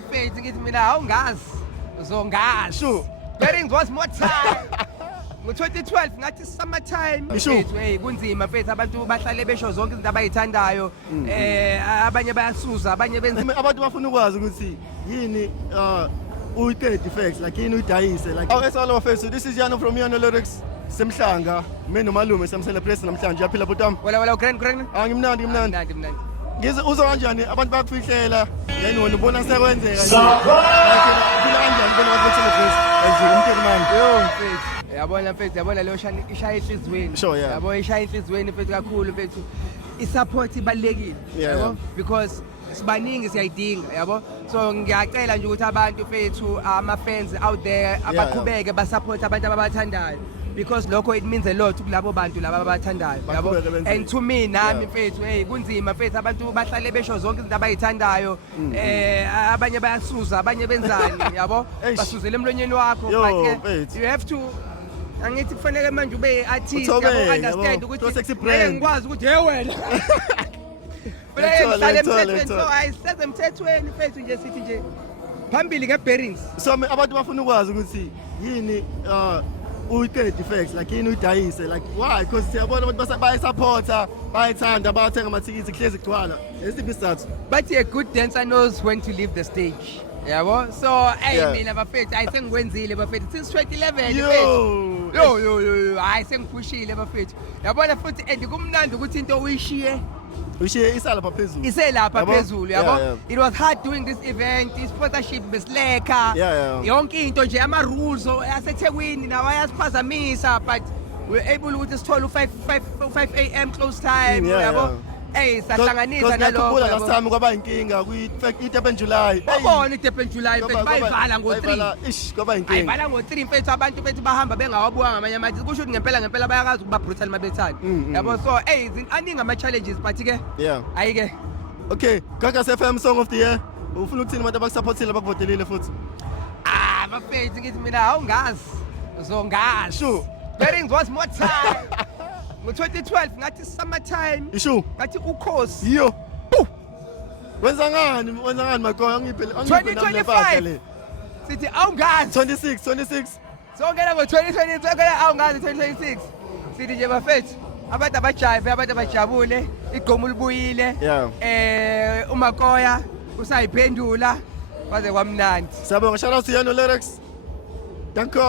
bafethu ngithi mina awungazi uzongasho bearings was more time ngo-2012 ngathi summertime mfethu hey kunzima mfethu abantu bahlale besho zonke izinto abayithandayo abanye bayasuza abanye benza abantu bafuna ukwazi ukuthi yini uyi-third effects like yini uyidayise like okay so hello face this is Yano from Yano Lyrics semhlanga mina nomalume samcelebrate namhlanje yaphila botami wala grand ngimnandi ngize uzo kanjani abantu bakufihlela yini wena ubona sekwenzeka nje kanjani bona abantu celebrate umntwana manje yo mfethu yabona mfethu yabona leyo ishaya enhlizweni yabo ishaya enhlizweni mfethu kakhulu mfethu isupport ibalekile yabo because sibaningi siyayidinga yabo so ngiyacela nje ukuthi abantu mfethu ama fans out there abaqhubeke basupport abantu ababathandayo because lokho it means a lot kulabo bantu laba abathandayo yabo and to me nami mfethu hey kunzima mfethu abantu bahlale besho zonke izinto abayithandayo abanye bayasuza abanye benzani yabo basuzele emlonyeni wakho but you have to angithi kufanele manje ube artist yabo understand ukuthi ngikwazi ukuthi hey wena so ayiseze emthethweni mfethu nje sithi nje phambili ngebearings so abantu bafuna ukwazi ukuthi yini uyi-third effects like yini uyidayise like why because siyabona abantu bayisupporta bayithanda bayathenga amathikithi kuhlezi kugcwala esiphi isizathu but a good dancer knows when to leave the stage yabo so hey mina bafethu ayisengikwenzile bafethu since 2011 yo hayi sengiphushile bafethu yabona futhi and kumnandi ukuthi into uyishiye iselapha phezulu yabo it was hard doing this event sponsorship besileka yonke into nje ama rules aseThekwini nawo ayasiphazamisa but we're able ukuthi sithole 5 am close time yabo hey sahlanganisa nalokho last time kwaba inkinga ku-Durban July ubona i-Durban July mfethu bayivala ngo-3 kwaba inkinga ayivala ngo-3 mfethu abantu bethu bahamba bengawabuka ngamanye amathi kusho ukuthi ngempela bayakazi ukuba brutal mabethani yabo so hey aningi ama-challenges but ke ayike okay Gagas FM Song of the Year ufuna ukuthini abantu abakusupportile bakuvotelile futhi bafethu ngithi mina awungazi uzongasho bearings was more time ngo-2012 ngathi summertime ngathi ukhosi yo wenza ngani magoya angiphe sithi awungazi 26 songena ngo-2020 songena awungazi 2026 sithi nje bafethu abantu abajayive abantu abajabule igqomo libuyile uMakoya usayiphendula kwaze kwamnandi siyabonga shout out to Yano Lyrics danko